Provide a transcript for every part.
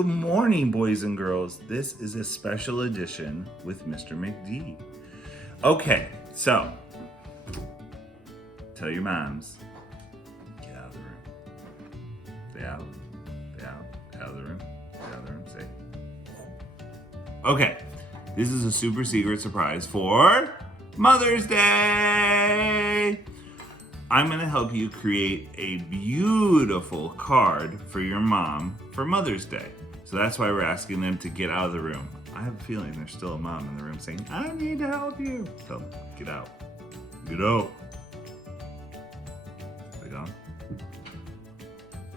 Good morning, boys and girls. This is a special edition with Mr. McD. Okay, so tell your moms, get out of the room. Stay out, out of the room, get out of the room, say. Okay, this is a super secret surprise for Mother's Day. I'm gonna help you create a beautiful card for your mom for Mother's Day. So that's why we're asking them to get out of the room. I have a feeling there's still a mom in the room saying, I need to help you. Tell them, get out. Get out. They gone?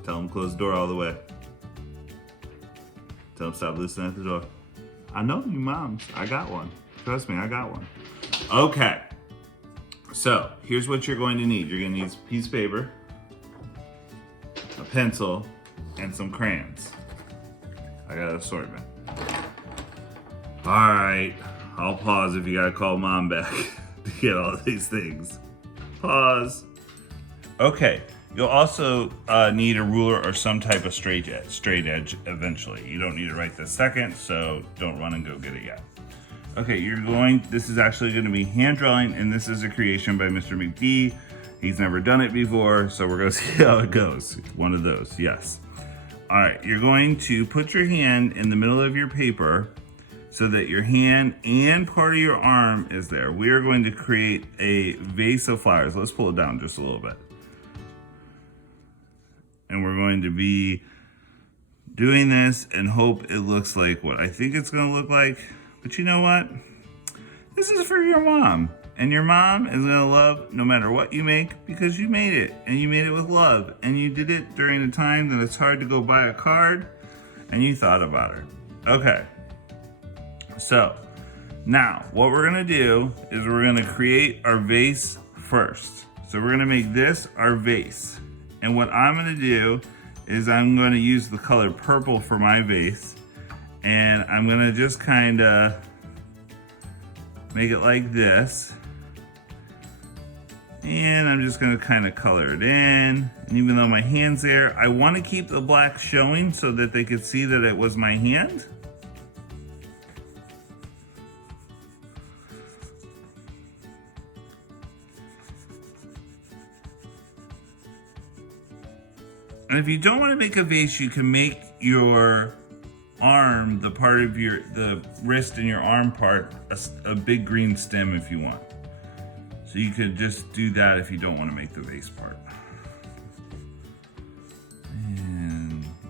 Tell them close the door all the way. Tell them stop listening at the door. I know you moms, I got one. Trust me, I got one. Okay. So, here's what you're going to need. You're going to need a piece of paper, a pencil, and some crayons. I got an assortment. Alright, I'll pause if you gotta call mom back to get all these things. Pause. Okay, you'll also need a ruler or some type of straight edge eventually. You don't need it right this second, so don't run and go get it yet. Okay, this is actually gonna be hand drawing, and this is a creation by Mr. McD. He's never done it before, so we're gonna see how it goes. One of those, yes. All right, you're going to put your hand in the middle of your paper so that your hand and part of your arm is there. We are going to create a vase of flowers. Let's pull it down just a little bit. And we're going to be doing this and hope it looks like what I think it's gonna look like. But you know what? This is for your mom. And your mom is gonna love no matter what you make because you made it. And you made it with love. And you did it during a time that it's hard to go buy a card. And you thought about her. Okay. So, now what we're gonna do is we're gonna create our vase first. So we're gonna make this our vase. And what I'm gonna do is I'm gonna use the color purple for my vase. And I'm gonna just kinda make it like this. And I'm just gonna kinda color it in. And even though my hand's there, I wanna keep the black showing so that they could see that it was my hand. And if you don't wanna make a vase, you can make your arm, the part of the wrist and your arm part, a big green stem if you want. So you could just do that if you don't want to make the vase part. And you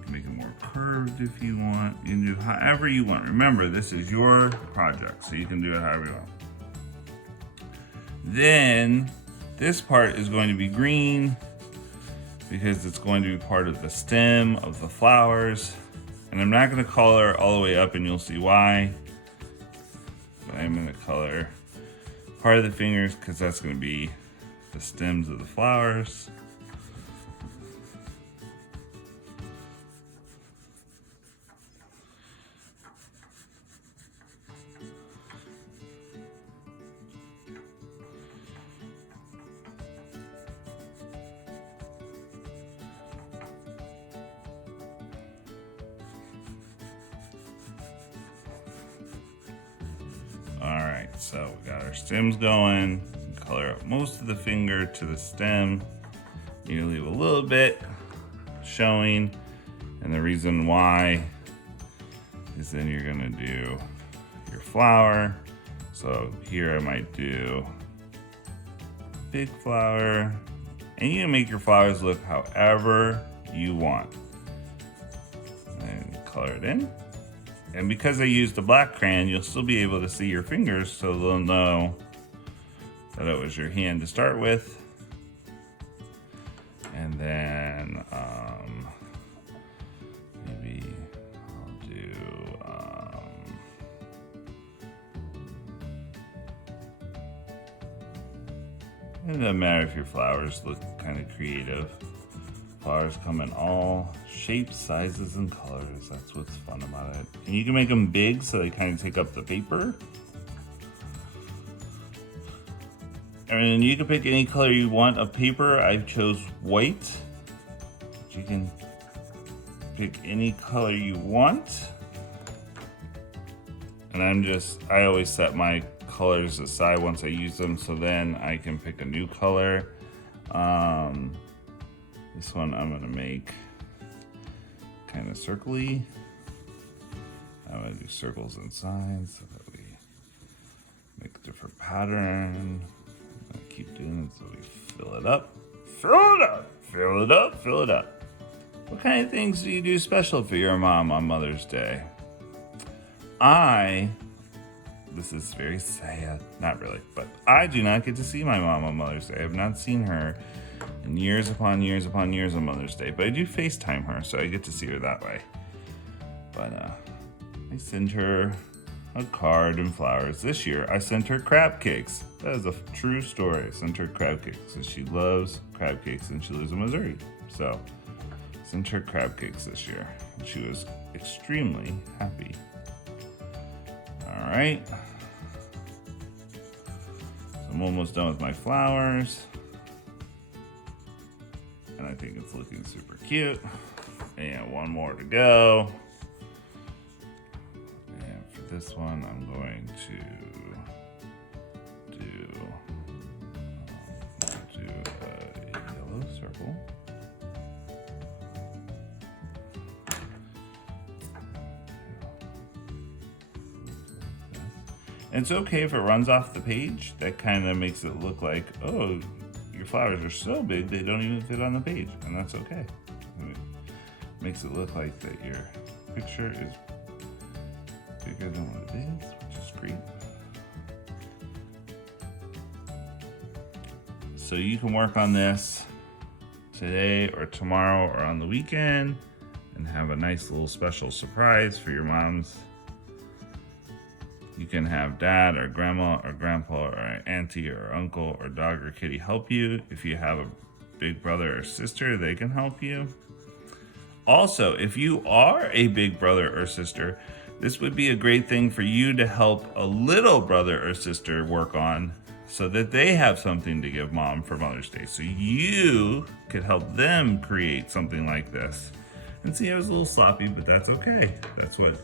can make it more curved if you want. You can do however you want. Remember, this is your project, so you can do it however you want. Then this part is going to be green because it's going to be part of the stem of the flowers. And I'm not gonna color all the way up and you'll see why. But I'm gonna color part of the fingers because that's gonna be the stems of the flowers. Alright, so we got our stems going. Color up most of the finger to the stem. You leave a little bit showing. And the reason why is then you're gonna do your flower. So here I might do big flower. And you can make your flowers look however you want. And color it in. And because I used the black crayon, you'll still be able to see your fingers, so they'll know that it was your hand to start with. And then maybe I'll do it doesn't matter if your flowers look kind of creative. Flowers come in all shapes, sizes, and colors. That's what's fun about it. And you can make them big so they kind of take up the paper. And you can pick any color you want of paper. I chose white. But you can pick any color you want. And I always set my colors aside once I use them, so then I can pick a new color. This one I'm gonna make kind of circly. I'm gonna do circles and signs so that we make a different pattern. I'm gonna keep doing it so we fill it up. Fill it up, fill it up, fill it up. What kind of things do you do special for your mom on Mother's Day? This is very sad, not really, but I do not get to see my mom on Mother's Day. I have not seen her in years upon years upon years on Mother's Day, but I do FaceTime her, so I get to see her that way. But I send her a card and flowers. This year, I sent her crab cakes. That is a true story. I sent her crab cakes because she loves crab cakes and she lives in Missouri. So, I sent her crab cakes this year. And she was extremely happy. All right. So I'm almost done with my flowers. And I think it's looking super cute. And one more to go. And for this one, I'm going to do a yellow circle. And it's okay if it runs off the page. That kind of makes it look like, oh, your flowers are so big they don't even fit on the page, and that's okay. And it makes it look like that your picture is bigger than what it is, which is great. So you can work on this today or tomorrow or on the weekend and have a nice little special surprise for your moms. You can have dad or grandma or grandpa or auntie or uncle or dog or kitty help you. If you have a big brother or sister, they can help you. Also, if you are a big brother or sister, this would be a great thing for you to help a little brother or sister work on so that they have something to give mom for Mother's Day. So you could help them create something like this. And see, I was a little sloppy, but that's okay. That's what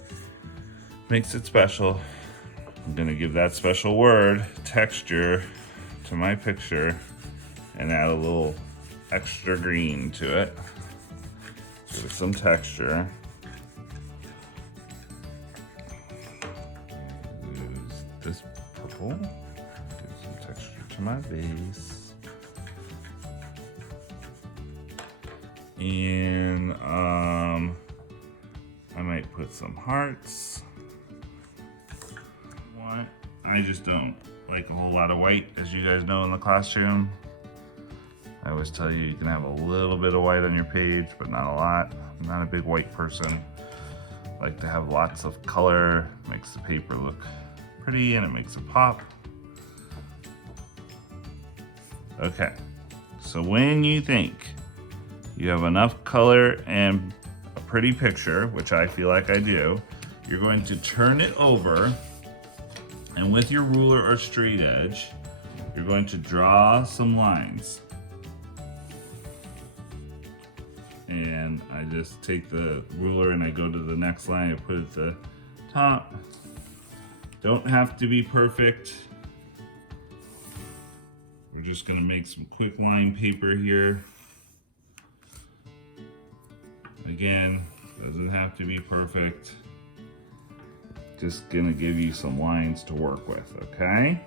makes it special. I'm gonna give that special word, texture, to my picture and add a little extra green to it. Give it some texture. Use this purple, give some texture to my base. And I might put some hearts. I just don't like a whole lot of white, as you guys know in the classroom. I always tell you can have a little bit of white on your page, but not a lot. I'm not a big white person. I like to have lots of color. It makes the paper look pretty and it makes it pop. Okay, so when you think you have enough color and a pretty picture, which I feel like I do, you're going to turn it over. And with your ruler or straight edge, you're going to draw some lines. And I just take the ruler and I go to the next line, I put it at the top. Don't have to be perfect. We're just gonna make some quick line paper here. Again, doesn't have to be perfect. Just gonna give you some lines to work with, okay?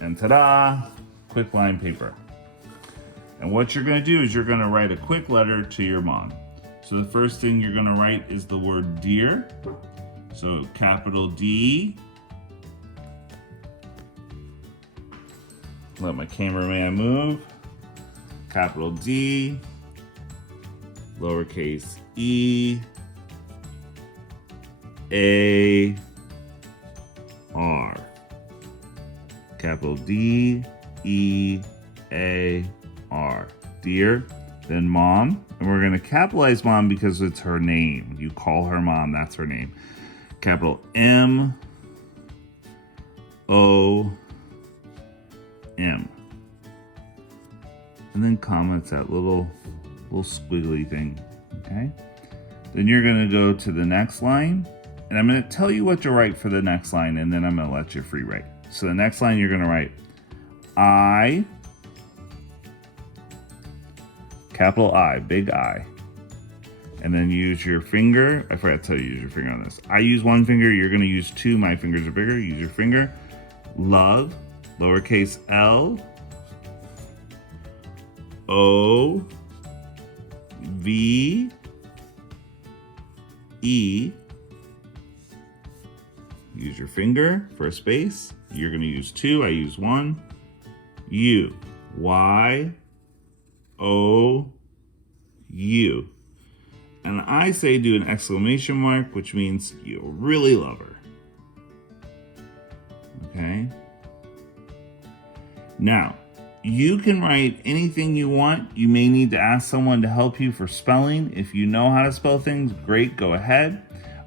And ta-da, quick line paper. And what you're gonna do is you're gonna write a quick letter to your mom. So the first thing you're gonna write is the word dear. So capital D. Let my cameraman move. Capital D, lowercase e, A, R. Capital D, E, A, R. Dear, then mom. And we're going to capitalize mom because it's her name. You call her mom, that's her name. Capital M, O, M. And then comma, it's that little little squiggly thing, okay? Then you're gonna go to the next line, and I'm gonna tell you what to write for the next line, and then I'm gonna let you free write. So the next line you're gonna write, I, capital I, big I. And then use your finger. I forgot to tell you, use your finger on this. I use one finger, you're gonna use two. My fingers are bigger, use your finger. Love, lowercase L, O, V, E. Use your finger for a space. You're gonna use two, I use one. U, Y, O, U. And I say do an exclamation mark, which means you really love her. Okay? Now, you can write anything you want. You may need to ask someone to help you for spelling. If you know how to spell things, great, go ahead.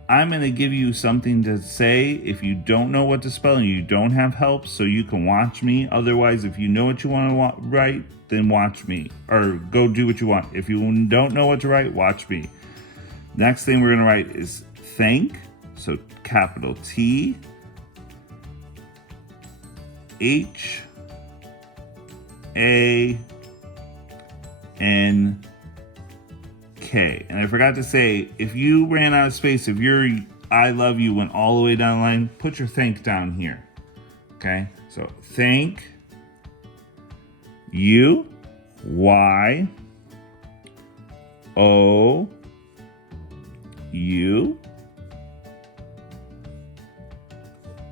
I'm going to give you something to say if you don't know what to spell and you don't have help, so you can watch me. Otherwise, if you know what you want to write, then watch me. Or go do what you want. If you don't know what to write, watch me. Next thing we're going to write is thank. So capital T, H, A, N, K. And I forgot to say, if you ran out of space, if your I love you went all the way down the line, put your thank down here. Okay? So thank you, Y, O, U,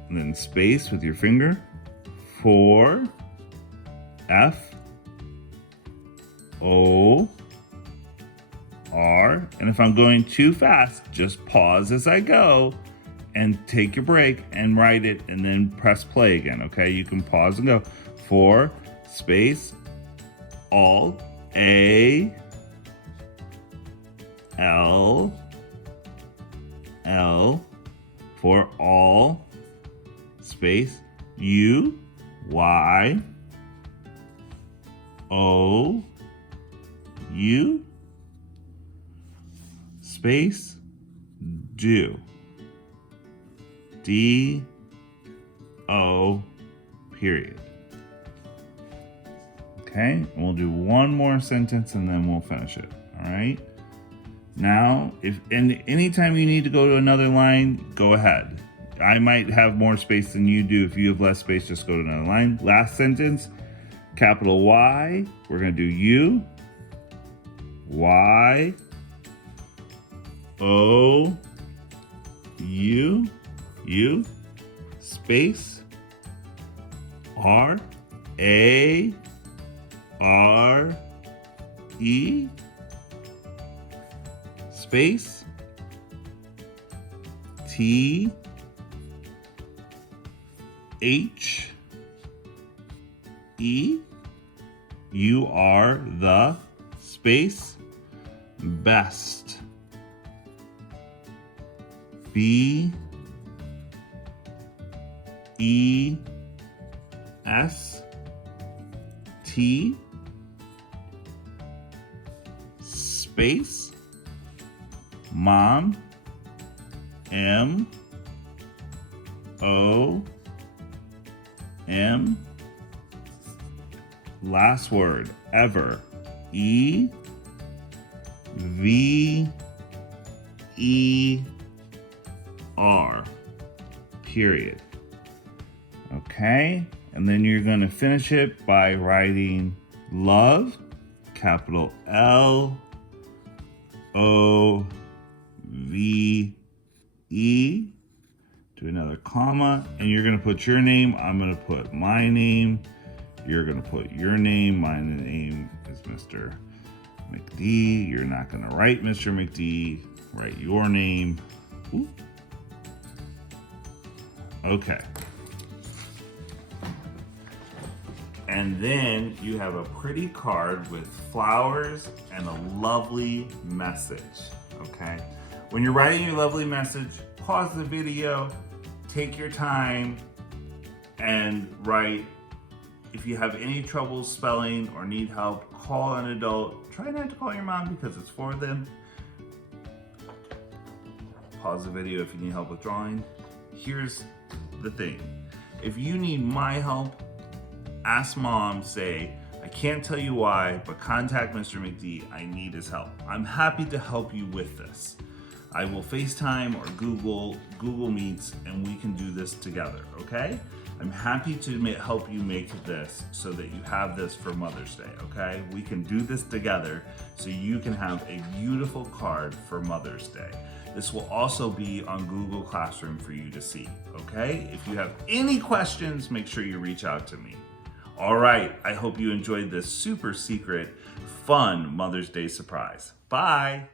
and then space with your finger, for, F, O, R, and if I'm going too fast, just pause as I go and take your break and write it and then press play again, okay? You can pause and go. For, space, all, A, L, L, for all, space, U, Y, O, U, space, do, D, O, period. Okay, and we'll do one more sentence and then we'll finish it, all right? Now, anytime you need to go to another line, go ahead. I might have more space than you do. If you have less space, just go to another line. Last sentence, capital Y, we're gonna do U, Y, O, U, U, space, R, A, R, E, space, T, H, E, you are the, space, best, B, E, S, T, space, mom, M, O, M, last word, ever, E, V, E, R, period. Okay, and then you're going to finish it by writing love, capital L, O, V, E, do another comma, and you're going to put your name. I'm going to put my name. You're going to put your name. My name is Mr. McD. You're not going to write Mr. McD. Write your name. Ooh. Okay. And then you have a pretty card with flowers and a lovely message, okay? When you're writing your lovely message, pause the video, take your time, and write If you have any trouble spelling or need help, call an adult. Try not to call your mom because it's for them. Pause the video if you need help with drawing. Here's the thing. If you need my help, ask mom, say, I can't tell you why, but contact Mr. McD. I need his help. I'm happy to help you with this. I will FaceTime or Google Meets, and we can do this together, okay? I'm happy to help you make this so that you have this for Mother's Day, okay? We can do this together so you can have a beautiful card for Mother's Day. This will also be on Google Classroom for you to see, okay? If you have any questions, make sure you reach out to me. All right, I hope you enjoyed this super secret, fun Mother's Day surprise. Bye.